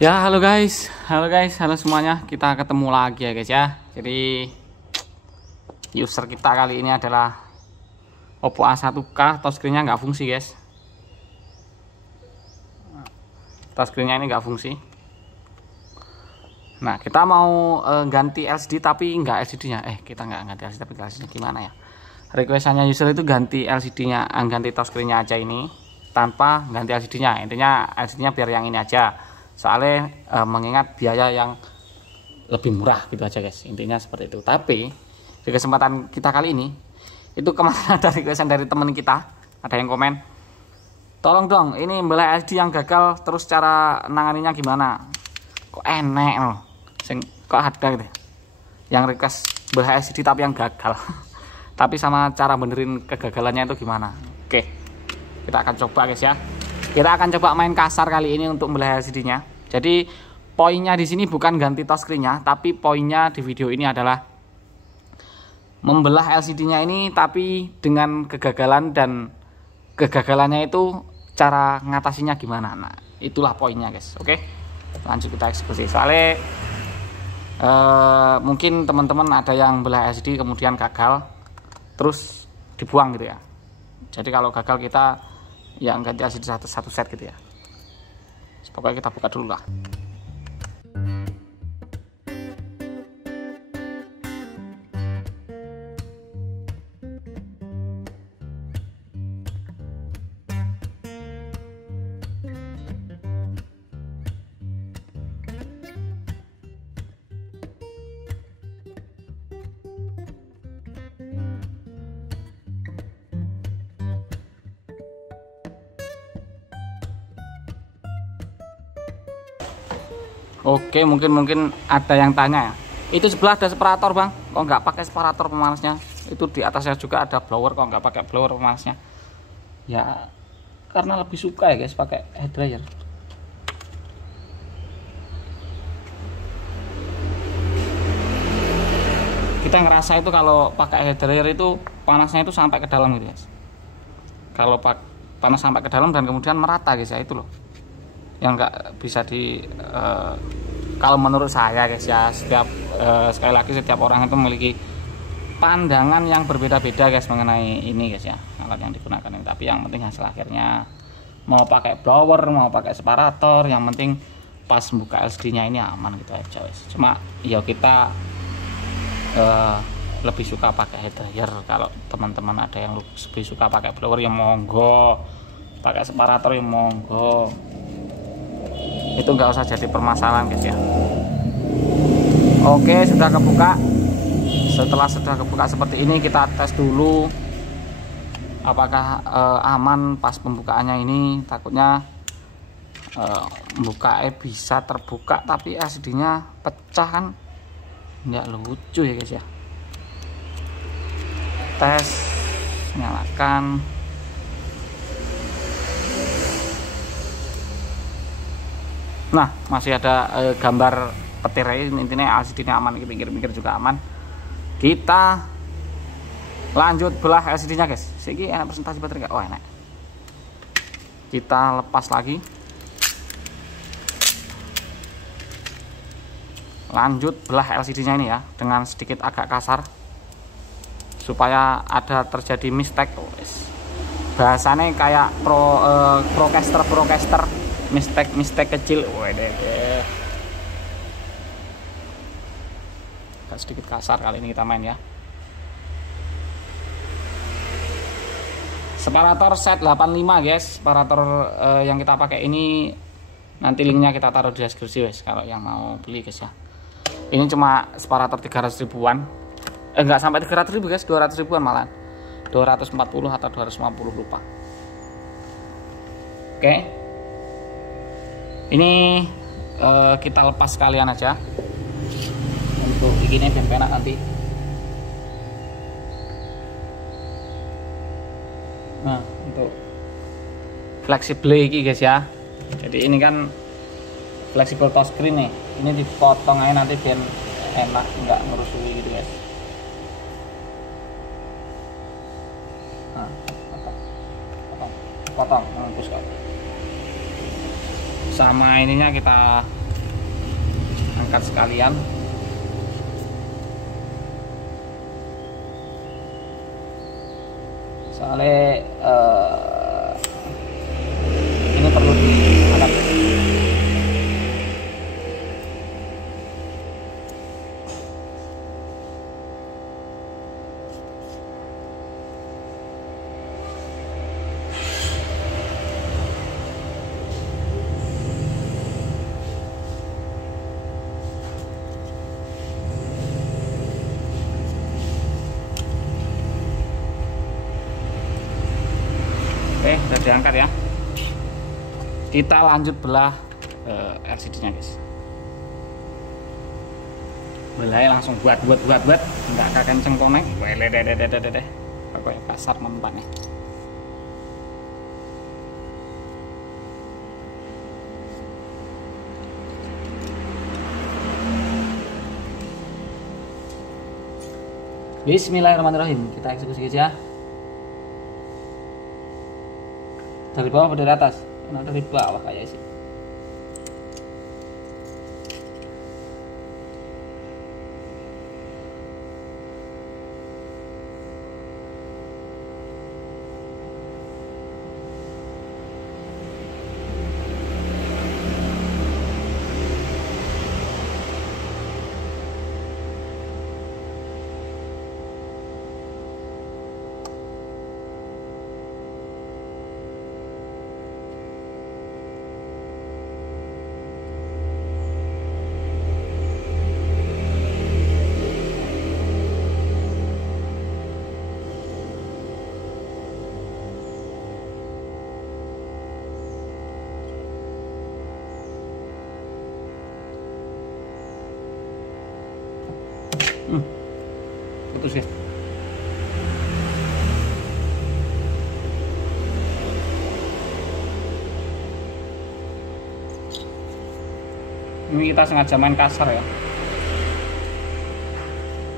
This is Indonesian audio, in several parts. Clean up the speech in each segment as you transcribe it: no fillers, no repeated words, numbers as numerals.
Ya, halo guys, halo semuanya. Kita ketemu lagi ya guys ya. Jadi user kita kali ini adalah Oppo A1K. Touchscreen-nya nggak fungsi guys. Touchscreen-nya ini nggak fungsi. Nah, kita mau ganti LCD tapi nggak LCD-nya. Kita nggak ganti LCD tapi LCD gimana ya? Requestannya user itu ganti LCD-nya, ganti touchscreen-nya aja ini tanpa ganti LCD-nya. Intinya LCD-nya biar yang ini aja. Soalnya mengingat biaya yang lebih murah gitu aja guys, intinya seperti itu. Tapi di kesempatan kita kali ini itu kemarin ada requestan dari temen kita, ada yang komen, tolong dong ini belah LCD yang gagal, terus cara nanganinya gimana. Kok enek loh, kok ada gitu yang request belah LCD tapi yang gagal tapi sama cara benerin kegagalannya itu gimana. Oke, kita akan coba guys ya. Kita akan coba main kasar kali ini untuk membelah LCD-nya. Jadi poinnya di sini bukan ganti touchscreen-nya, tapi poinnya di video ini adalah membelah LCD-nya ini tapi dengan kegagalan, dan kegagalannya itu cara ngatasinya gimana. Nah, itulah poinnya guys. Oke, lanjut kita eksekusi. Soalnya mungkin teman-teman ada yang belah LCD kemudian gagal terus dibuang gitu ya. Jadi kalau gagal kita yang ganti LCD satu set gitu ya. Pokoknya kita buka dulu lah. Oke, mungkin ada yang tanya ya, itu sebelah ada separator bang, kok nggak pakai separator pemanasnya? Itu di atasnya juga ada blower, kok nggak pakai blower pemanasnya? Ya karena lebih suka ya guys pakai hair dryer. Kita ngerasa itu kalau pakai hair dryer itu panasnya itu sampai ke dalam gitu guys. Kalau panas sampai ke dalam dan kemudian merata guys ya, itu loh yang nggak bisa di kalau menurut saya guys ya. Sekali lagi setiap orang itu memiliki pandangan yang berbeda-beda guys mengenai ini guys ya, alat yang digunakan ini. Tapi yang penting hasil akhirnya, mau pakai blower mau pakai separator, yang penting pas buka LCD-nya ini aman gitu aja guys. Cuma ya kita lebih suka pakai hair dryer. Kalau teman-teman ada yang lebih suka pakai blower ya monggo, pakai separator ya monggo, itu nggak usah jadi permasalahan guys ya. Oke, sudah kebuka. Setelah sudah kebuka seperti ini, kita tes dulu apakah aman pas pembukaannya ini. Takutnya bukanya bisa terbuka tapi LCD-nya pecah kan nggak lucu ya guys ya. Tes, nyalakan. Nah, masih ada gambar petir ini, intinya LCD-nya aman, pinggir-pinggir juga aman. Kita lanjut belah LCD-nya guys. Sini enak presentasi baterai nggak? Oh enak. Kita lepas lagi. Lanjut belah LCD-nya ini ya, dengan sedikit agak kasar supaya ada terjadi mistake. Bahasanya kayak procaster mistake kecil. Agak sedikit kasar kali ini kita main ya. Separator set 85 guys. Separator yang kita pakai ini nanti linknya kita taruh di deskripsi guys, kalau yang mau beli guys ya. Ini cuma separator 300 ribuan. Enggak sampai 300 ribu guys, 200 ribuan malah. 240 atau 250 lupa. Oke. Ini kita lepas sekalian aja untuk bikinnya biar enak nanti. Nah, untuk fleksibel ini guys ya. Jadi ini kan fleksibel touchscreen nih. Ini dipotong aja nanti biar enak, nggak ngerusui gitu guys. Nah, potong, menembus kok. Sama ininya kita angkat sekalian. Soalnya ini perlu diangkat. Oke, udah diangkat ya. Kita lanjut belah LCD-nya, guys. Belahnya langsung buat, nggak akan kenceng konek. Pokoknya kasar mempannya. Bismillahirrahmanirrahim. Kita eksekusi guys ya. Dari bawah atau dari atas? Nah, dari bawah kayak sih. Putus ya. Ini kita sengaja main kasar ya,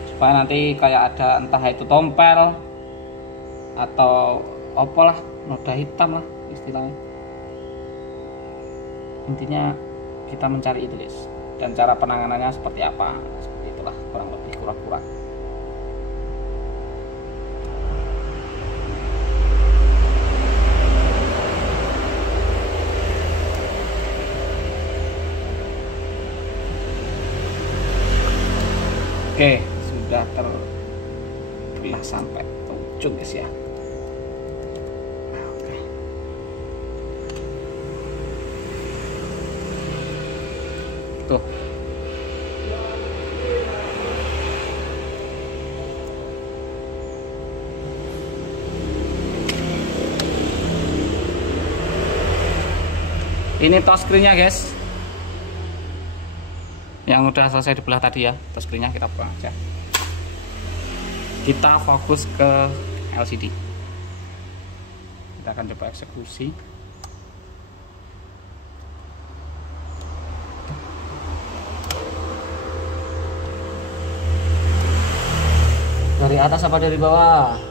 supaya nanti kayak ada entah itu tompel atau apalah, noda hitam lah istilahnya. Intinya kita mencari itu guys, dan cara penanganannya seperti apa, seperti itulah kurang lebih kurang-kurang. Oke, sudah terbelah sampai ujung guys ya. Oke. Tuh. Ini touchscreen-nya guys, yang udah selesai dibelah tadi ya. Touchscreen-nya kita buang aja. Kita fokus ke LCD. Kita akan coba eksekusi. Dari atas apa dari bawah?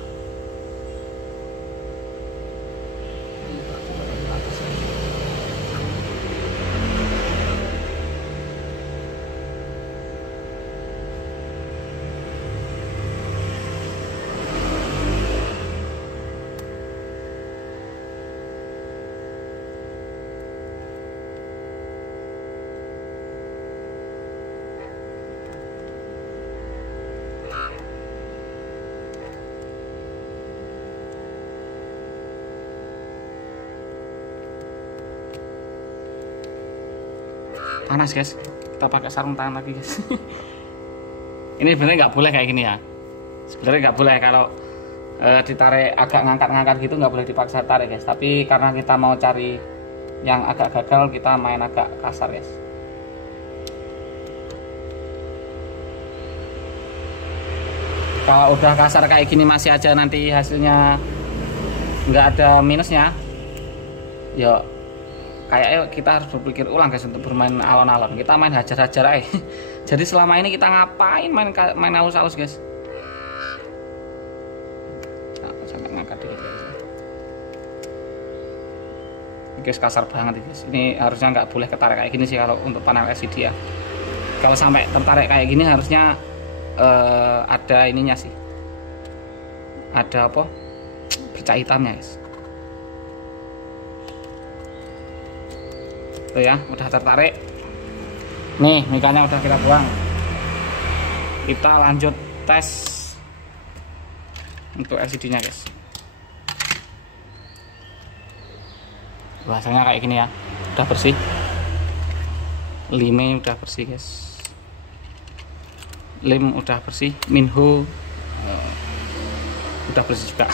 Panas guys, kita pakai sarung tangan lagi guys. Ini sebenarnya nggak boleh kayak gini ya, sebenarnya nggak boleh kalau ditarik agak ngangkat-ngangkat gitu, nggak boleh dipaksa tarik guys. Tapi karena kita mau cari yang agak gagal, kita main agak kasar guys. Kalau udah kasar kayak gini masih aja nanti hasilnya nggak ada minusnya, ya kayak kita harus berpikir ulang guys untuk bermain alon-alon. Kita main hajar-hajar aja. Jadi selama ini kita ngapain main halus-halus guys. Nah, sampai ngangkat dikit guys. Ini guys kasar banget guys. Ini harusnya nggak boleh ketarik kayak gini sih kalau untuk panel LCD ya. Kalau sampai tertarik kayak gini harusnya ada ininya sih, ada apa, bercak hitamnya guys. Tuh ya, udah tertarik nih, mikanya udah kita buang. Kita lanjut tes untuk LCD nya guys. Bahasanya kayak gini ya, udah bersih, limnya udah bersih guys, lem udah bersih, minho udah bersih juga.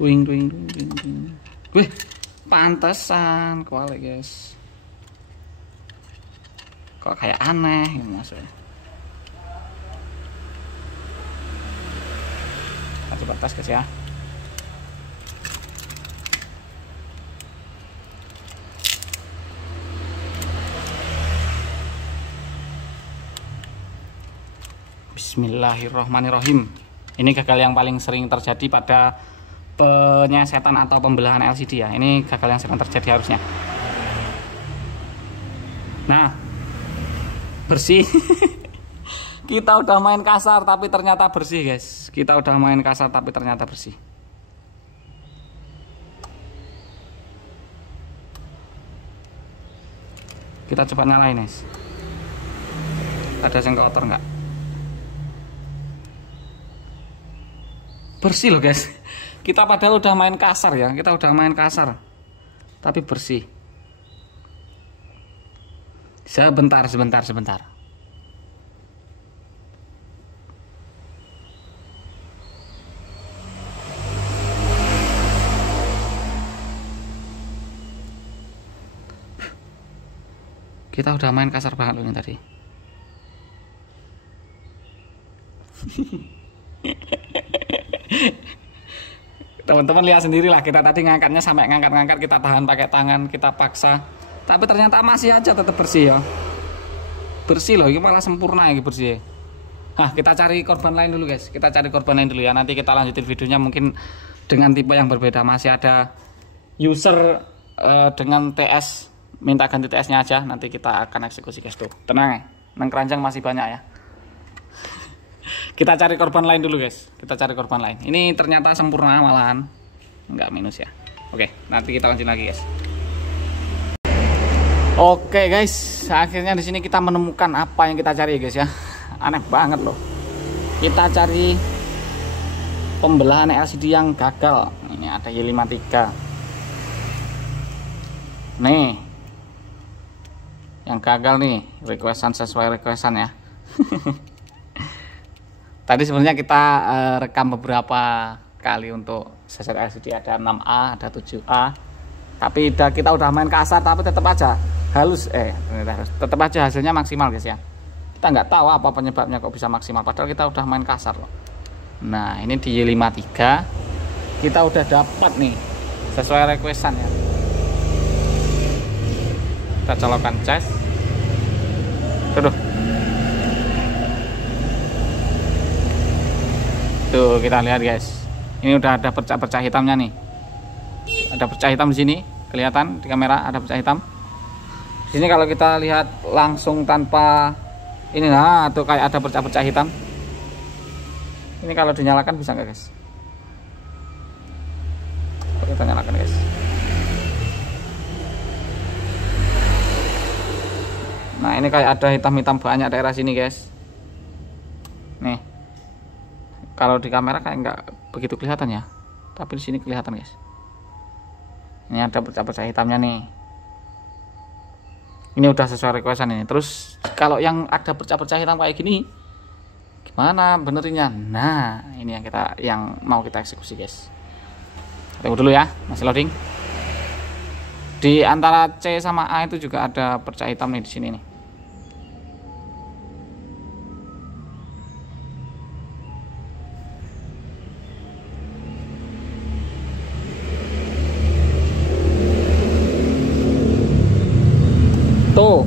Duing. Wih, pantesan kuali guys, kok kayak aneh ini maksudnya. Kita coba tes guys ya. Bismillahirrahmanirrahim. Ini gagal yang paling sering terjadi pada penyesetan atau pembelahan LCD ya. Ini gagal yang sering terjadi harusnya. Nah, bersih. Kita udah main kasar tapi ternyata bersih guys. Kita udah main kasar tapi ternyata bersih. Kita coba nyalain guys. Ada yang kotor nggak? Bersih loh guys. Kita padahal udah main kasar ya, kita udah main kasar tapi bersih. Sebentar. Kita udah main kasar banget loh ini tadi. Teman-teman lihat sendirilah, kita tadi ngangkatnya sampai ngangkat, kita tahan pakai tangan, kita paksa, tapi ternyata masih aja tetap bersih ya. Bersih loh, ini malah sempurna ini bersih. Nah, kita cari korban lain dulu guys, kita cari korban lain dulu ya. Nanti kita lanjutin videonya mungkin dengan tipe yang berbeda. Masih ada user dengan TS, minta ganti TS nya aja, nanti kita akan eksekusi guys. Tuh tenang, nang keranjang masih banyak ya. Kita cari korban lain dulu guys, kita cari korban lain. Ini ternyata sempurna malahan, nggak minus ya. Oke, nanti kita lanjut lagi guys. Oke guys, akhirnya di sini kita menemukan apa yang kita cari guys ya. Aneh banget loh. Kita cari pembelahan LCD yang gagal. Ini ada Y53. Nih, yang gagal nih, requestan sesuai requestan ya. Tadi sebenarnya kita rekam beberapa kali untuk seset LCD, ada 6A, ada 7A. Tapi kita udah main kasar tapi tetap aja halus, tetap aja hasilnya maksimal guys ya. Kita nggak tahu apa penyebabnya kok bisa maksimal, padahal kita udah main kasar loh. Nah, ini di Y53 kita udah dapat nih sesuai requestan ya. Kita colokkan cas. Tuh kita lihat guys, ini udah ada bercak-bercak hitamnya nih. Ada bercak hitam di sini, kelihatan di kamera ada bercak hitam. Di sini kalau kita lihat langsung tanpa ini, nah tuh kayak ada bercak-bercak hitam. Ini kalau dinyalakan bisa nggak guys? Kita nyalakan guys. Nah ini kayak ada hitam-hitam banyak daerah sini guys. Nih. Kalau di kamera kayak nggak begitu kelihatan ya, tapi di sini kelihatan guys. Ini ada bercak-bercak hitamnya nih. Ini udah sesuai requestan ini. Terus kalau yang ada bercak-bercak hitam kayak gini, gimana benerinnya? Nah, ini yang mau kita eksekusi guys. Tunggu dulu ya, masih loading. Di antara C sama A itu juga ada bercak hitam nih di sini nih. Tuh,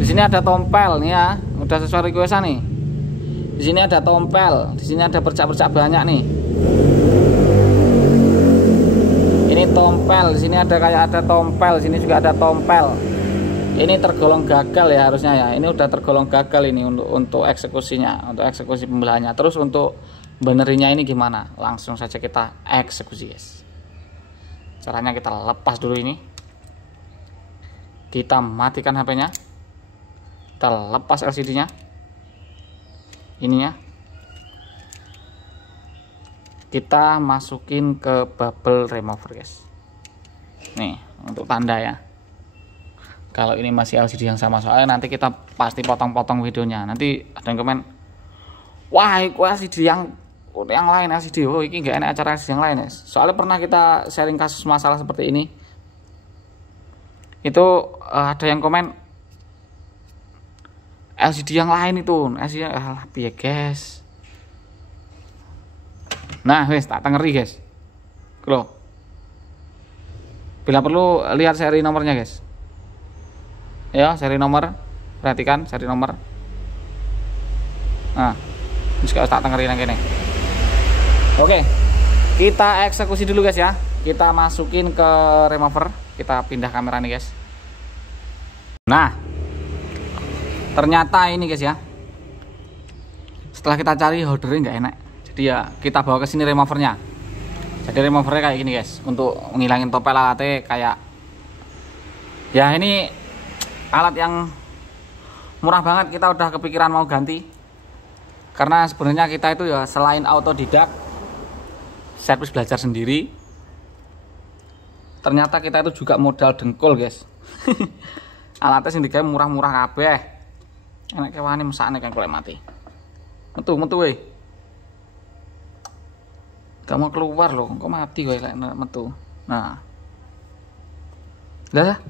di sini ada tompel nih ya, udah sesuai requestan nih. Di sini ada tompel, di sini ada bercak-bercak banyak nih. Ini tompel. Di sini ada kayak ada tompel, sini juga ada tompel. Ini tergolong gagal ya harusnya ya. Ini udah tergolong gagal ini untuk eksekusinya, untuk eksekusi pembelahannya. Terus untuk benerinnya ini gimana? Langsung saja kita eksekusi, guys. Caranya kita lepas dulu ini. Kita matikan HP-nya. Kita lepas LCD-nya. Ininya. Kita masukin ke bubble remover, guys. Nih, untuk tanda ya. Kalau ini masih LCD yang sama, soalnya nanti kita pasti potong-potong videonya. Nanti ada yang komen, wah itu LCD yang lain LCD, oh ini nggak enak acara LCD yang lain ya. Soalnya pernah kita sharing kasus masalah seperti ini. Itu ada yang komen LCD yang lain itu, LCD yang piye guys. Nah, wes tak ngeri guys. Loh. Bila perlu lihat seri nomornya guys. Ya, seri nomor, perhatikan seri nomor. Nah, ini sekarang tak ngeri nang kene. Oke, kita eksekusi dulu guys ya. Kita masukin ke remover, kita pindah kamera nih guys. Nah, ternyata ini guys ya. Setelah kita cari holdernya nggak enak, jadi ya kita bawa ke sini removernya. Jadi removernya kayak gini guys, untuk menghilangin topel alatnya kayak. Ya ini alat yang murah banget, kita udah kepikiran mau ganti. Karena sebenarnya kita itu ya selain autodidak, servis belajar sendiri, ternyata kita itu juga modal dengkul guys. Alatnya sing digawe murah-murah kabeh. Enak kewane mesakne kan golek mati. Metu weh. Gak mau keluar loh, kok mati gue kayak metu. Nah. Dah.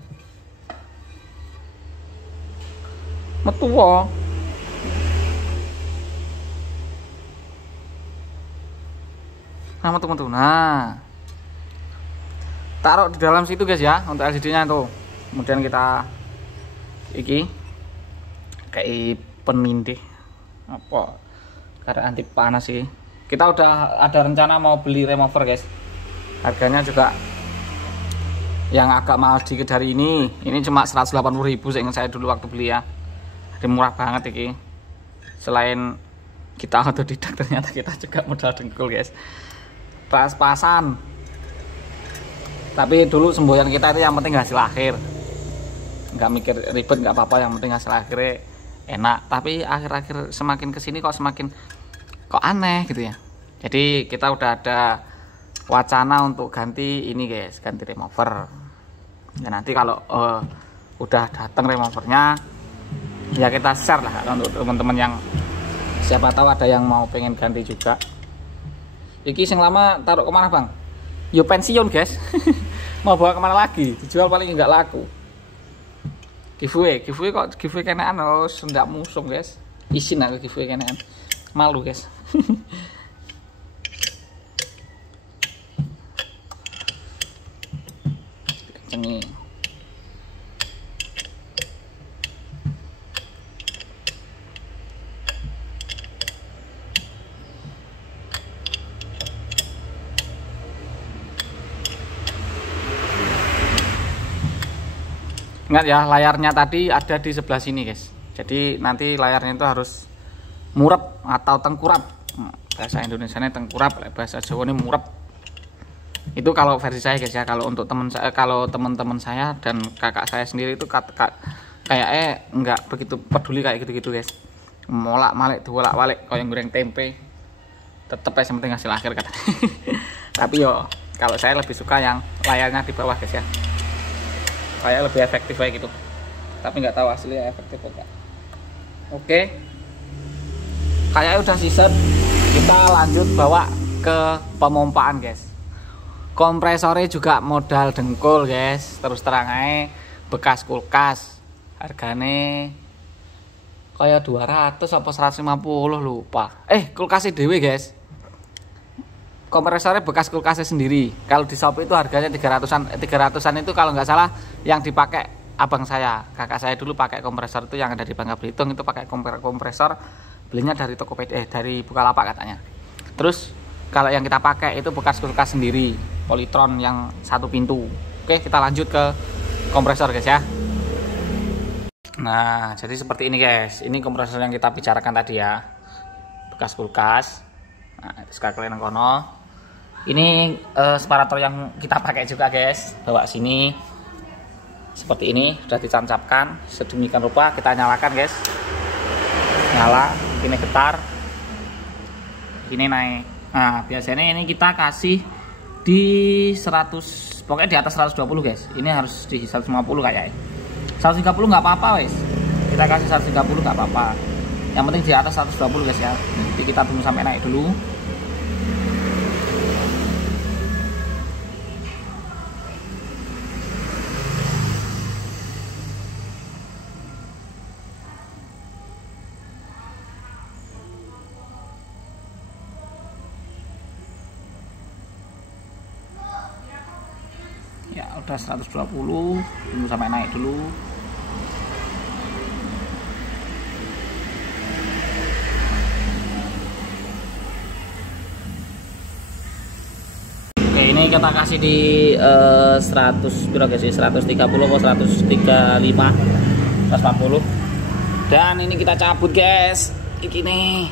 Metu wae. Nah, metu. Nah. Taruh di dalam situ guys ya untuk LCD-nya tuh. Kemudian kita iki kayak penindih apa karena anti panas sih. Kita udah ada rencana mau beli remover guys. Harganya juga yang agak mahal sedikit dari ini. Ini cuma 180.000 seingat saya dulu waktu beli ya. Jadi murah banget iki. Selain kita autodidak, ternyata kita juga modal dengkul guys. Pas-pasan. Tapi dulu semboyan kita itu yang penting hasil akhir. Nggak mikir ribet, nggak apa-apa, yang penting hasil akhirnya enak. Tapi akhir-akhir semakin kesini kok semakin kok aneh gitu ya. Jadi kita udah ada wacana untuk ganti ini guys, ganti remover. Dan nanti kalau udah datang removernya, ya kita share lah untuk teman-teman yang siapa tahu ada yang mau pengen ganti juga. Iki sing lama taruh kemana bang? Yo pensiun guys. Mau bawa kemana lagi? Dijual paling nggak laku. Giveaway kok giveaway kenaan, oh sendak musung guys. Isin aku giveaway kenaan. Malu guys. Kencengi. Ingat ya, layarnya tadi ada di sebelah sini guys. Jadi nanti layarnya itu harus murep atau tengkurap. Bahasa Indonesianya tengkurap, bahasa Jawa ini murep. Itu kalau versi saya guys ya. Kalau untuk teman saya, kalau teman-teman saya dan kakak saya sendiri itu kayaknya nggak begitu peduli kayak gitu-gitu guys. Molak-malik, bolak-balik kayak goreng tempe. Tetep yang penting hasil akhir katanya. Tapi yo, kalau saya lebih suka yang layarnya di bawah guys ya. Kayak lebih efektif kayak gitu. Tapi nggak tahu hasilnya efektif enggak. Oke. Kayaknya udah season. Kita lanjut bawa ke pemompaan guys. Kompresornya juga modal dengkul guys. Terus terang aja, bekas kulkas. Harganya kayak 200 apa 150 lupa. Kulkasnya dewe guys. Kompresornya bekas kulkasnya sendiri. Kalau di shop itu harganya 300-an itu kalau nggak salah yang dipakai abang saya. Kakak saya dulu pakai kompresor itu yang ada di Bangka Belitung, itu pakai kompresor belinya dari Tokopedia, dari Bukalapak katanya. Terus kalau yang kita pakai itu bekas kulkas sendiri. Polytron yang satu pintu. Oke, kita lanjut ke kompresor guys ya. Nah, jadi seperti ini guys. Ini kompresor yang kita bicarakan tadi ya, bekas kulkas. Nah, itu sekalian kono. Ini separator yang kita pakai juga guys. Bawa sini seperti ini, sudah ditancapkan sedemikian rupa. Kita nyalakan guys. Nyala, ini getar, ini naik. Nah, biasanya ini kita kasih di 100, pokoknya di atas 120 guys. Ini harus di 150 kayaknya. 130 nggak apa-apa guys. Kita kasih 130 nggak apa-apa. Yang penting di atas 120 guys ya. Jadi kita tunggu sampai naik dulu. Ya udah 120, tunggu sampai naik dulu. Oke, ini kita kasih di 100 berapa guys, 130 atau 135, 140. Dan ini kita cabut guys. Ini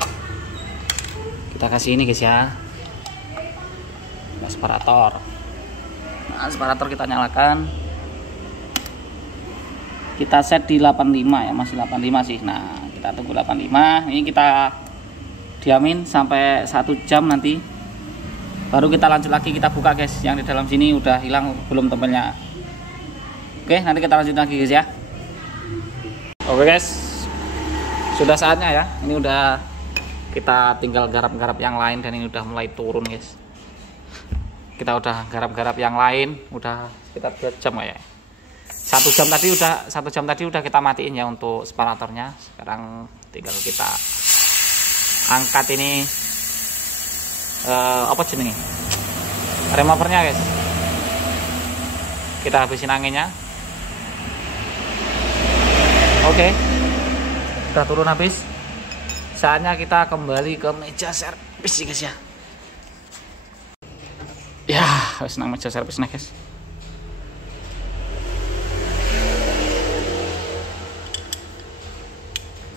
kita kasih ini guys ya, aspirator. Aspirator kita nyalakan, kita set di 85 ya, masih 85 sih. Nah, kita tunggu 85. Ini kita diamin sampai 1 jam, nanti baru kita lanjut lagi. Kita buka guys, yang di dalam sini udah hilang belum tempelnya. Oke, nanti kita lanjut lagi guys ya. Oke guys, sudah saatnya ya. Ini udah, kita tinggal garap-garap yang lain, dan ini udah mulai turun guys. Kita udah garap-garap yang lain, udah sekitar 2 jam ya. 1 jam tadi udah kita matiin ya untuk separatornya. Sekarang tinggal kita angkat ini apa jenenge, removernya guys. Kita habisin anginnya. Oke, udah turun habis. Saatnya kita kembali ke meja servis guys ya. Ya, senang meja servis nih guys.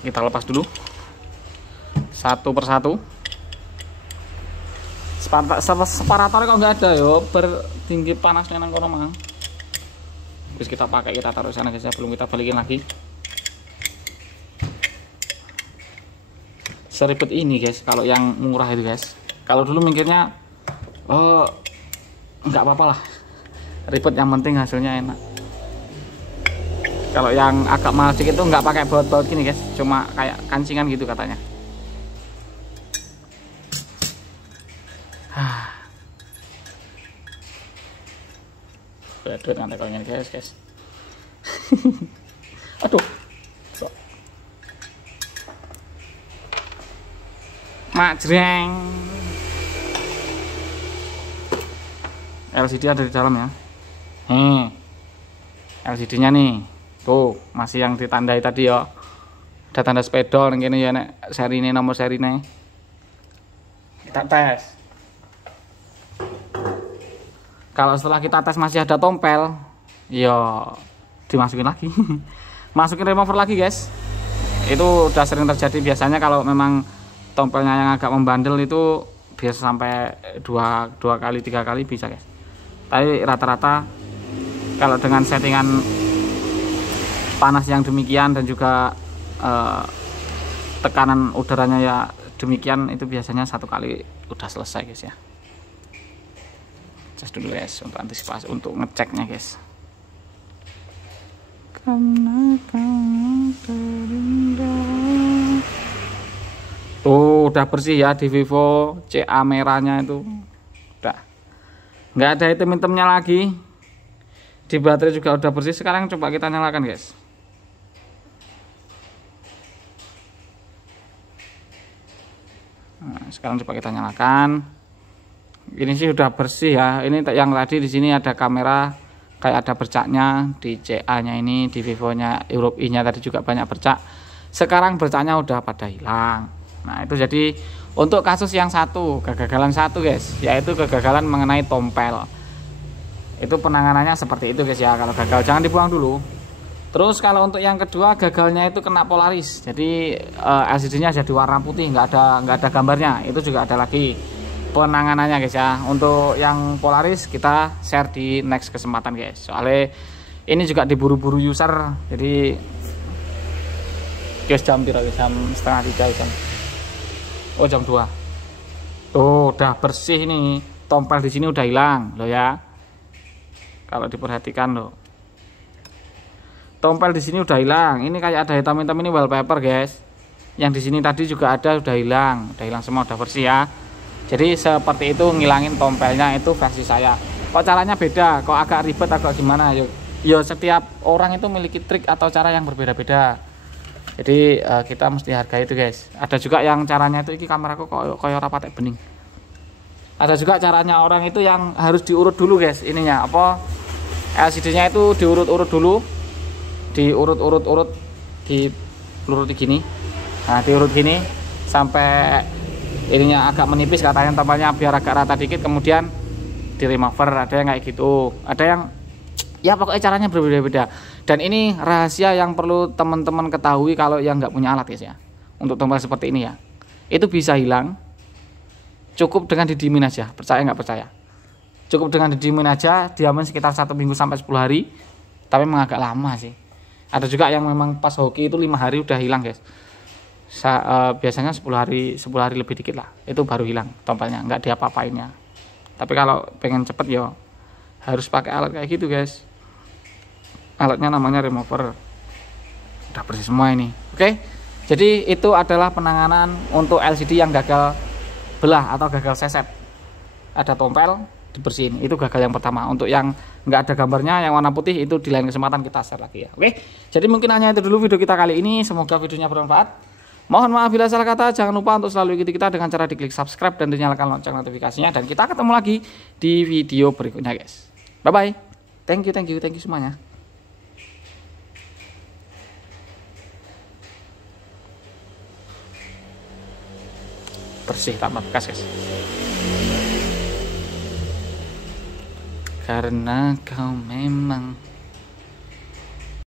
Kita lepas dulu satu persatu. Separatornya kok nggak ada yo, bertinggi panasnya nang kono mang. Terus kita pakai, kita taruh sana guys ya, belum kita balikin lagi. Seribet ini guys kalau yang murah itu guys. Kalau dulu mikirnya nggak apa-apa lah, ribet, yang penting hasilnya enak. Kalau yang agak mahal sedikit tuh nggak pakai baut-baut gini guys, cuma kayak kancingan gitu katanya. Berat nanti kalau ini guys. Aduh, mak jreng. LCD ada di dalam ya. LCD nya nih, tuh masih yang ditandai tadi ya. Ada tanda spedol yang ini ya, nek seri ini, nomor seri ini. Kita tes. Kalau setelah kita tes masih ada tompel, ya dimasukin lagi. Masukin remover lagi guys. Itu udah sering terjadi biasanya. Kalau memang tompelnya yang agak membandel itu biasa sampai 2 kali 3 kali bisa guys. Tapi rata-rata kalau dengan settingan panas yang demikian dan juga tekanan udaranya ya demikian, itu biasanya 1 kali udah selesai guys ya. Cas dulu guys untuk antisipasi, untuk ngeceknya guys. Karena kamu terindah. Tuh udah bersih ya di Vivo CA merahnya itu. Udah nggak ada item-itemnya lagi. Di baterai juga udah bersih. Sekarang coba kita nyalakan guys. Nah, sekarang coba kita nyalakan. Ini sih udah bersih ya. Ini yang tadi di sini ada kamera kayak ada bercaknya di CA-nya ini, di Vivo-nya Europe I-nya tadi juga banyak bercak. Sekarang bercaknya udah pada hilang. Nah, itu jadi untuk kasus yang satu, kegagalan satu guys, yaitu kegagalan mengenai tompel. Itu penanganannya seperti itu guys ya. Kalau gagal jangan dibuang dulu. Terus kalau untuk yang kedua, gagalnya itu kena Polaris. Jadi LCD-nya jadi warna putih, nggak ada gambarnya. Itu juga ada lagi penanganannya guys ya. Untuk yang Polaris kita share di next kesempatan guys. Soalnya ini juga diburu-buru user. Jadi guys, jam setengah 3 jam. Oh, jam 2. Tuh udah bersih ini. Tompel di sini udah hilang loh ya. Kalau diperhatikan loh. Tompel di sini udah hilang. Ini kayak ada hitam-hitam, ini wallpaper guys. Yang di sini tadi juga ada, udah hilang semua, udah bersih ya. Jadi seperti itu ngilangin tompelnya, itu versi saya. Kok caranya beda, kok agak ribet, agak gimana? Yo setiap orang itu memiliki trik atau cara yang berbeda-beda. Jadi kita mesti hargai itu guys. Ada juga yang caranya itu, iki kameraku kok ora patek bening. Ada juga caranya orang itu yang harus diurut dulu guys. Ininya apa? LCD-nya itu diurut-urut dulu. Diurut-urut gini. Nah, diurut gini sampai ininya agak menipis katanya tompelnya, biar agak rata dikit, kemudian di remover. Ada yang kayak gitu, ada yang ya pokoknya caranya berbeda-beda. Dan ini rahasia yang perlu teman-teman ketahui kalau yang nggak punya alat guys ya. Untuk tombol seperti ini ya, itu bisa hilang cukup dengan didiemin aja. Percaya nggak percaya, cukup dengan didiemin aja, diamin sekitar 1 minggu sampai 10 hari. Tapi memang agak lama sih. Ada juga yang memang pas hoki itu 5 hari udah hilang guys. Biasanya 10 hari lebih dikit lah, itu baru hilang tompelnya, nggak diapa-apainnya. Tapi kalau pengen cepet ya harus pakai alat kayak gitu guys. Alatnya namanya remover. Udah bersih semua ini. Oke, jadi itu adalah penanganan untuk LCD yang gagal belah atau gagal seset. Ada tompel dibersihin, itu gagal yang pertama. Untuk yang nggak ada gambarnya, yang warna putih, itu di lain kesempatan kita share lagi ya. Oke, jadi mungkin hanya itu dulu video kita kali ini. Semoga videonya bermanfaat. Mohon maaf bila salah kata. Jangan lupa untuk selalu ikuti kita dengan cara diklik subscribe dan dinyalakan lonceng notifikasinya. Dan kita ketemu lagi di video berikutnya guys. Bye bye. Thank you semuanya. Bersih tak bekas guys. Karena kau memang